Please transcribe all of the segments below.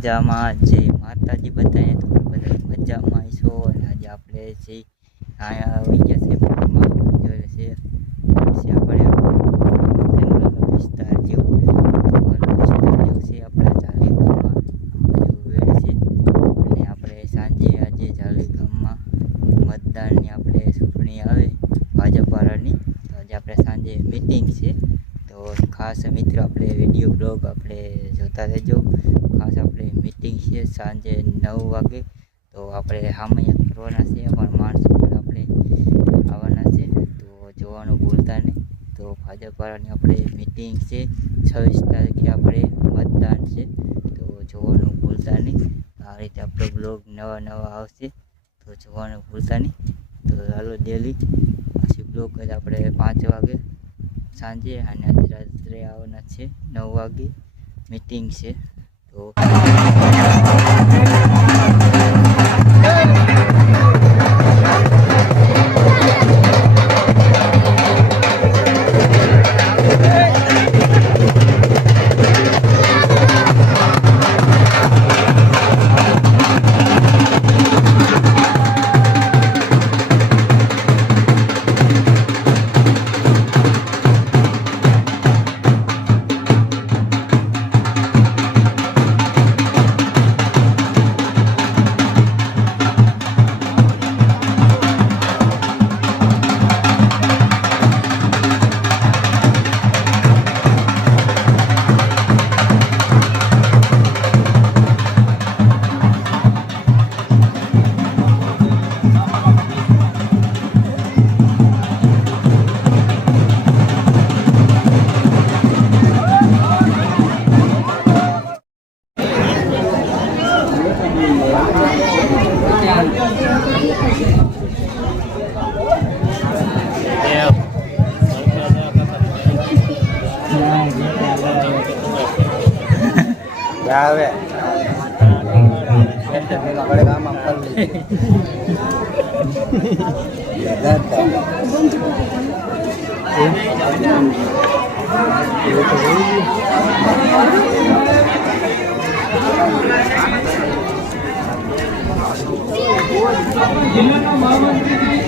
મજામાં જે માતાજી બધાને તમે બધા મજામાં છો અને આજે આપણે જે અહીંયા આવી ગયા છે જોઈ છે આપણે જંગલનો વિસ્તાર જેવું છે આપણા ચાલી ગામમાં વેળ છે અને આપણે સાંજે આજે ચાલી ગામમાં મતદાનની આપણે ચૂંટણી આવે ભાજપવાળાની તો આજે આપણે સાંજે મિટિંગ છે તો ખાસ મિત્રો આપણે વિડીયો બ્લોગ આપણે જોતા રહેજો ખાસ આપણે મીટિંગ છે સાંજે 9 વાગે તો આપણે હામૈયા કરવાના છે પણ માણસો પર આપણે આવવાના છે તો જોવાનું ભૂલતા નહીં તો ભાજપવાળાની આપણે મીટિંગ છે 26 તારીખે આપણે મતદાન છે તો જોવાનું ભૂલતા નહીં આ રીતે આપણો બ્લોગ નવા આવશે તો જોવાનું ભૂલતા નહીં તો ચાલો ડેલી પછી બ્લોગ જ આપણે 5 વાગે સાંજે અને આજે રાત્રે આવવાના છે 9 વાગે મીટિંગ છે તો આવે બड़े काम हम कर जिला महामंत्री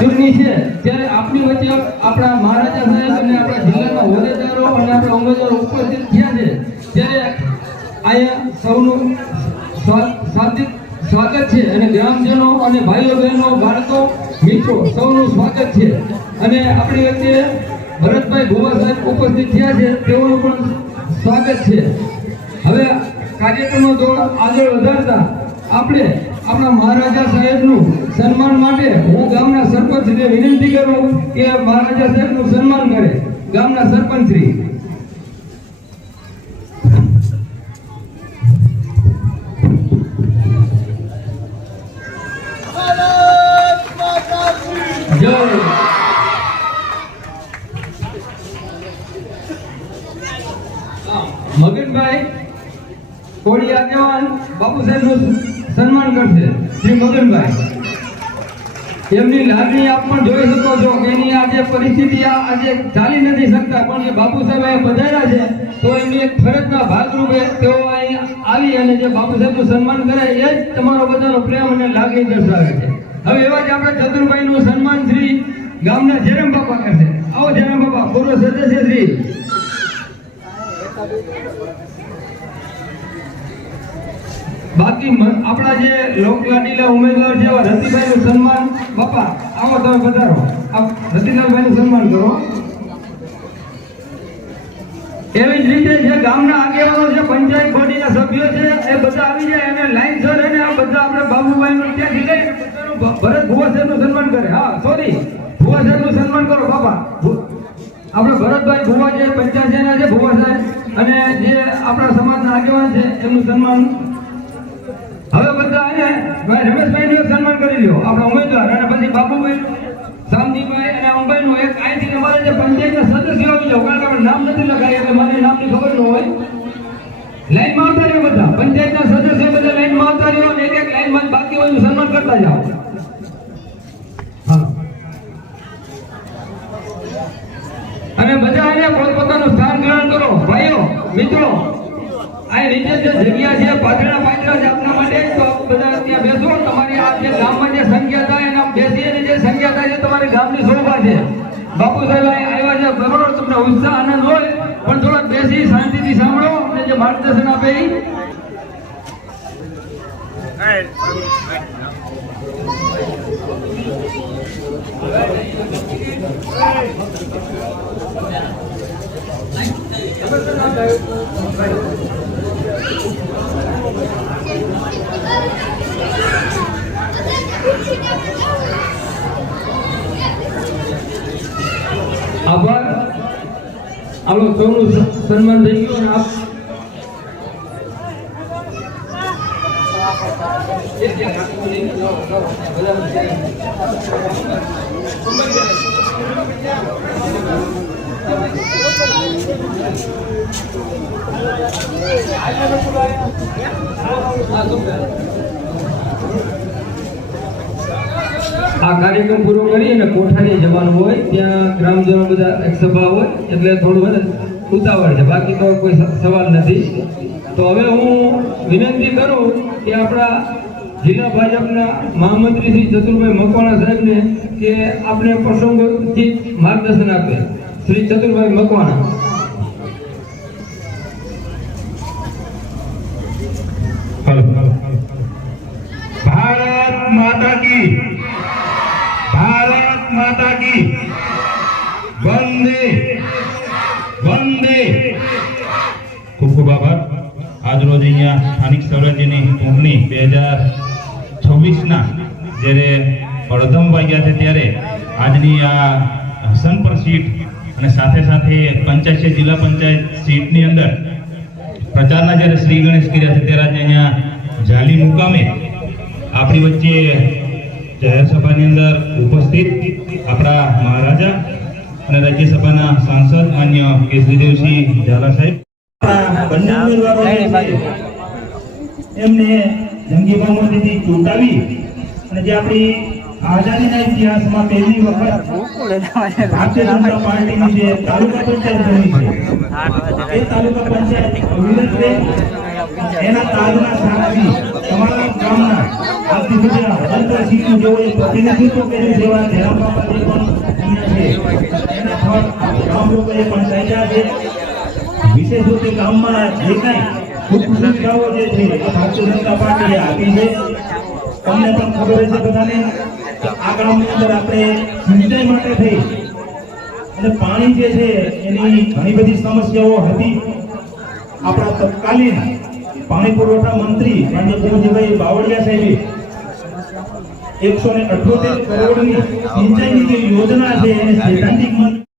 ચૂંટણી છે ત્યારે આપણી વચ્ચે આપણા મહારાજા સાહેબ અને આપણા જિલ્લાના હોદ્દેદારો અને આપણા ઉમેદવારો ઉપસ્થિત થયા છે ત્યારે અહીંયા સૌનું સ્વાગત છે અને ગ્રામજનો અને ભાઈઓ બહેનો બાળકો મિત્રો સૌનું સ્વાગત છે અને આપણી વચ્ચે ભરતભાઈ ભુવા સાહેબ ઉપસ્થિત થયા છે તેઓનું પણ સ્વાગત છે હવે કાર્યક્રમનો દોર આગળ વધારતા આપણે આપણા મહારાજા સાહેબનું સન્માન માટે હું ગામના સરપંચને વિનંતી કરું કે મહારાજા સાહેબનું સન્માન કરે ગામના સરપંચ શ્રી જય મગનભાઈ કોળી આગેવાન બાપુ સાહેબનું સન્માન કરશે શ્રી મગનભાઈ એમની લાગણી આપ પણ જોઈ શકો છો કે એની આજે પરિસ્થિતિ આજે ચાલી નથી શકતા પણ એ બાપુ સાહેબ અહીંયા પધાર્યા છે તો એમની એક ફરજના ભાગરૂપે તેઓ અહીં આવી અને જે બાપુ સાહેબનું સન્માન કરે એ જ તમારો બધાનો પ્રેમ અને લાગણી દર્શાવે છે હવે એવા જ આપણે ચતુરભાઈનું સન્માન શ્રી ગામના જયરામ બાપા કરશે આવો જયરામ બાપા પૂર્વ સદસ્ય શ્રી બાકી આપણા જે લોકલાડીલા ઉમેદવાર છે એવા રતિભાઈનું સન્માન બાપા આવો તમે પધારો રતિલાલભાઈનું સન્માન કરો એવી જ રીતે જે ગામના આગેવાનો છે પંચાયત બોડીના સભ્યો છે એ બધા આવી જાય અને લાઈન સર અને આ બધા આપણે બાબુભાઈનું ત્યાંથી લઈ ભરત ભુવા સાહેબનું સન્માન કરે હા સોરી ભુવા સાહેબનું સન્માન કરો બાપા આપણે ભરતભાઈ ભુવા જે પંચાયતના છે ભુવા સાહેબ અને જે આપણા સમાજના આગેવાન છે એમનું સન્માન હવે બધા રમેશભાઈનું સન્માન કરી લ્યો આપણા ઉમેદવાર અને પછી બાબુભાઈ સામજીભાઈ અને અંબાઈનું એક અહીંથી તમારે જે પંચાયતના સદસ્યો આવી જાવ, કારણ કે આપણે નામ નથી લખાય એટલે મને નામની ખબર ન હોય. લાઈનમાં આવતા રહ્યો બધા, પંચાયતના સદસ્યો બધા લાઈનમાં આવતા રહ્યો અને એક એક લાઈનમાં બાકી હોય એનું સન્માન કરતા જાઓ. અને બધા અહીંયા પોતપોતાનું સ્થાન ગ્રહણ કરો. ભાઈઓ મિત્રો, આ નીચે જે જગ્યા છે પાછળના પાછળ જ આપના માટે, તો બધા ત્યાં બેસો. તમારી આ જે ગામમાં જે સંખ્યા થાય એના બેસી અને જે સંખ્યા થાય છે તમારી ગામની શોભા છે. બાપુ સાહેબ આવ્યા છે, બરોબર, તમને ઉત્સાહ આનંદ હોય પણ થોડા બેસી શાંતિથી સાંભળો અને જે માર્ગદર્શન આપે એ. આભાર. આલો સૌનું સન્માન થઈ ગયું. અને આ કાર્યક્રમ પૂરો કરી અને કોઠારી જવાનું હોય, ત્યાં ગ્રામજનો બધા એક સભા હોય એટલે થોડું ઉતાવળ છે, બાકી તો કોઈ સવાલ નથી. તો હવે હું વિનંતી કરું કે આપણા જિલ્લા ભાજપના મહામંત્રી શ્રી ચતુરભાઈ મકવાણા સાહેબને કે આપણે પ્રસંગોથી માર્ગદર્શન આપે. શ્રી ચતુરભાઈ મકવાણા. ભારત માતા કી, ભારત માતા કી, વંદે વંદે. ખૂબ ખૂબ આભાર. આજ રોજ અહીંયા સ્થાનિક સ્વરાજ્યની ચૂંટણી 2026ના જ્યારે અડધમ વાગ્યા છે ત્યારે આજની આ હસનપર સીટ અને સાથે સાથે પંચાયત જિલ્લા પંચાયત સીટની અંદર પ્રચારના જ્યારે શ્રી ગણેશ કર્યા છે ત્યારે આજે અહીંયા જાલી મુકામે આપણી વચ્ચે જાહેર સભાની અંદર ઉપસ્થિત આપણા મહારાજા અને રાજ્યસભાના સાંસદ માન્ય કેસરીદેવસિંહ ઝાલા સાહેબ એમને જંગી બહુમતીથી ચૂંટાવી અને જે આપણી આઝાદીના ઇતિહાસમાં પહેલી વખત ભારતીય જનતા પાર્ટીની જે તાલુકા પંચાયત બની છે એ તાલુકા પંચાયત વિનંતી એના તાજના સ્થાનથી તમારા ગામના આજથી સુધી અંતરસિંહનું જેવો એ પ્રતિનિધિત્વ કર્યું છે એવા ધ્યાન બાપાજી પણ છે એના ફળ ગામ લોકોએ પણ ચાલ્યા છે. વિશેષ રૂપે ગામમાં જે કાંઈ સુવિધાઓ જે છે એ ભારતીય જનતા પાર્ટીએ આપી છે. તમને પણ ખબર છે બધાને આ ગામની અંદર આપણે સિંચાઈ માટે થઈ અને પાણી જે છે એની ઘણી બધી સમસ્યાઓ હતી. આપણા તત્કાલીન પાણી પુરવઠા મંત્રી માન્ય પૂજ્યભાઈ બાવળિયા સાહેબે 178 કરોડની સિંચાઈની જે યોજના છે એને સૈદ્ધાંતિક